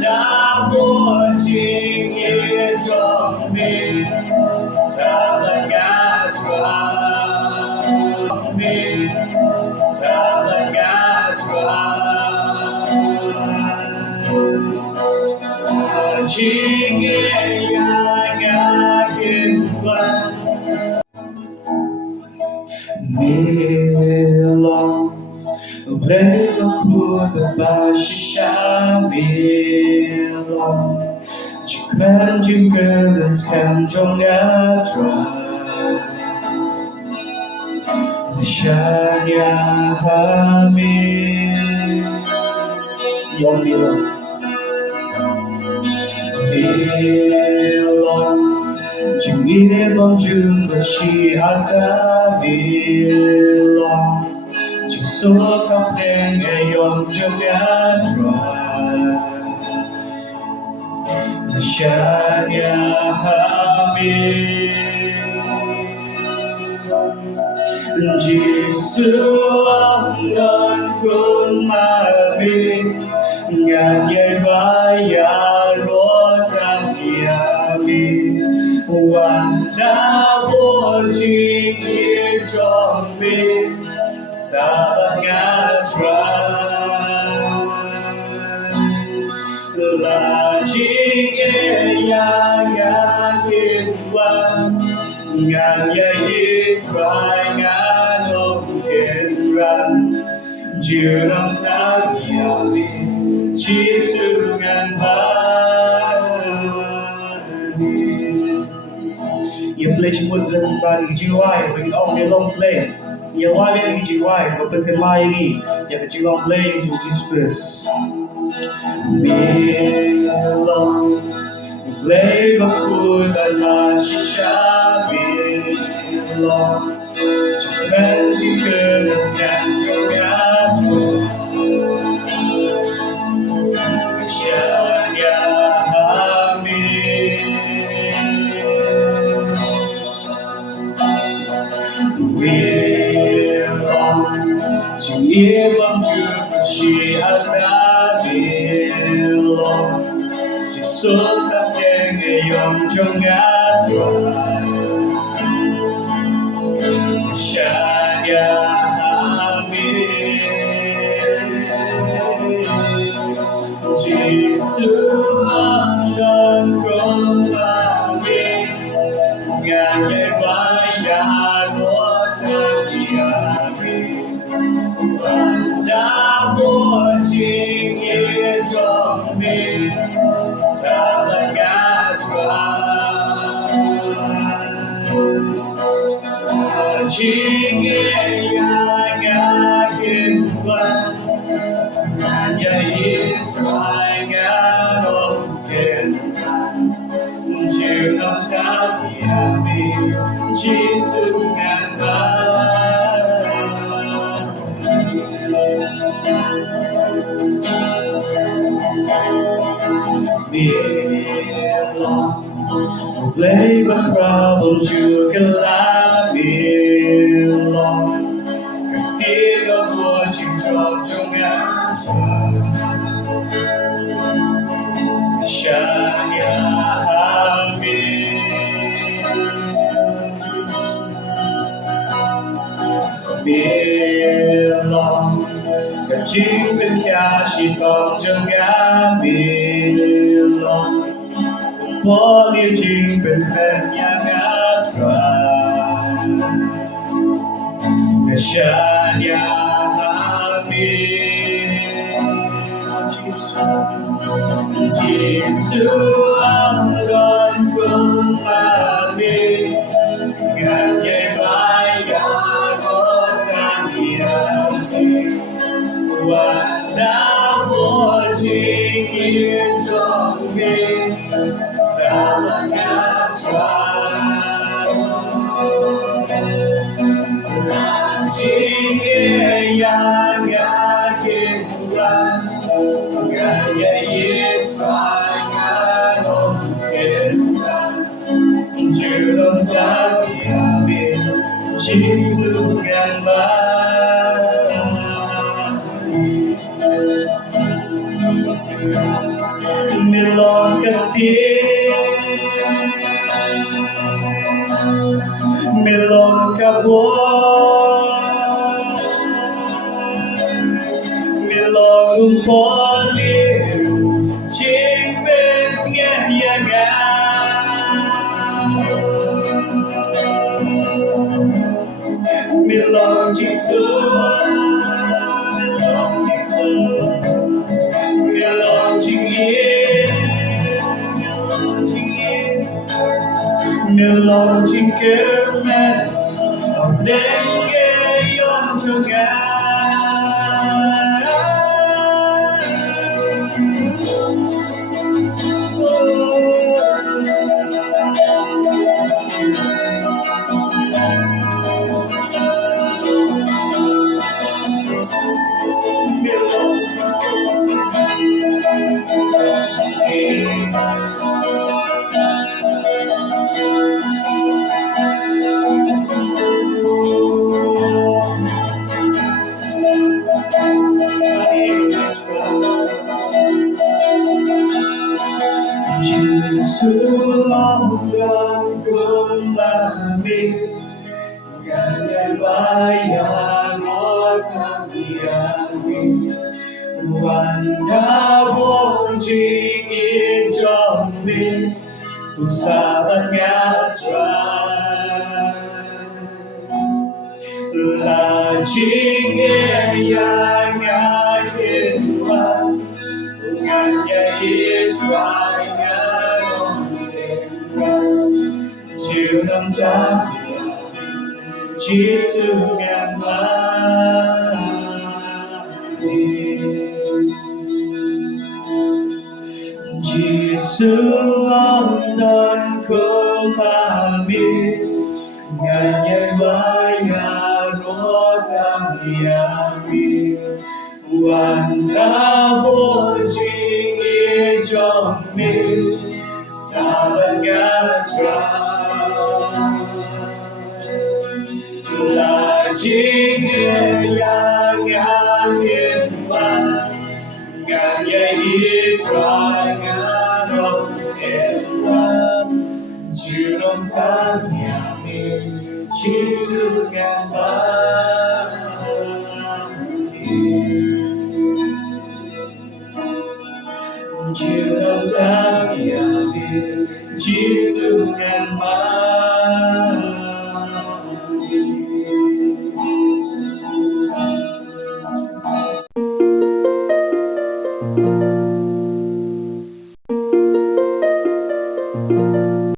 那我今夜中你撒了个船，你撒了个船，今夜呀呀夜晚，你了。为了我的巴士上面了，只看见个人看中了转，在山崖下面有你了，你了，今夜望着我西岸的你了。所靠边也用着两转，在山崖边，金丝郎滚马里，俺也把呀落在崖里，万大波今夜中边。撒了个船，拉近夜呀呀夜晚，俺也一转俺都点燃，就让它压力起诉俺Yung place mo sa bali jiwa, yung on the long play. Yung wali ang jiwa, yung pagkamay ni, yung jiwa play yung Jesus. Belong, play of good and not shisha. Belong, when she could stand your gato.今夜望着西岸的面容，是所看见的永久安转，山崖边，几束浪漫中马面，俺也把呀落在崖边。那我今夜中你撒了个船，今夜呀呀夜晚，俺也一转俺都点燃，就让它压力起诉俺吧。Belong, play the problems you can lie belong. Castigo por tu trono Shania belong. Theo chính bên kia chỉ còn chân ngã belong. What you chính bên thân nhà ngã tràn. Shania Jesus ang gần cùng mà đi. Ngàn dây vai ya có tan hiền và đã vô chính yên trong mình xa là ngã tràn chính nghe ya ngã kinh quan ngã ya yên phải ngã không kiên can chịu đông giá thì biết Jesus Melon kasih melon kabon melon poli chinh bên nghe yaga melon jisu melon jingin melon jingin đến cái yon cho ga Sulong kembali Gaya bayang otak yami Wanda bonjing ijombi Usaban ngatran Lajing yang yakinwan Nganya ijran chịu năm tháng chỉ sự miền Nam chỉ sự lòng đơn của mami ngày nhảy với nhà rốt tăng yami hoàn ta vô trình ý trong mình Saban là chính yang yên ban ngàn nhảy trai ngàn đông thiên quan chịu đông tháng nhà mình chỉ sự ngàn ban chịu đông tháng nhà mình chỉ sự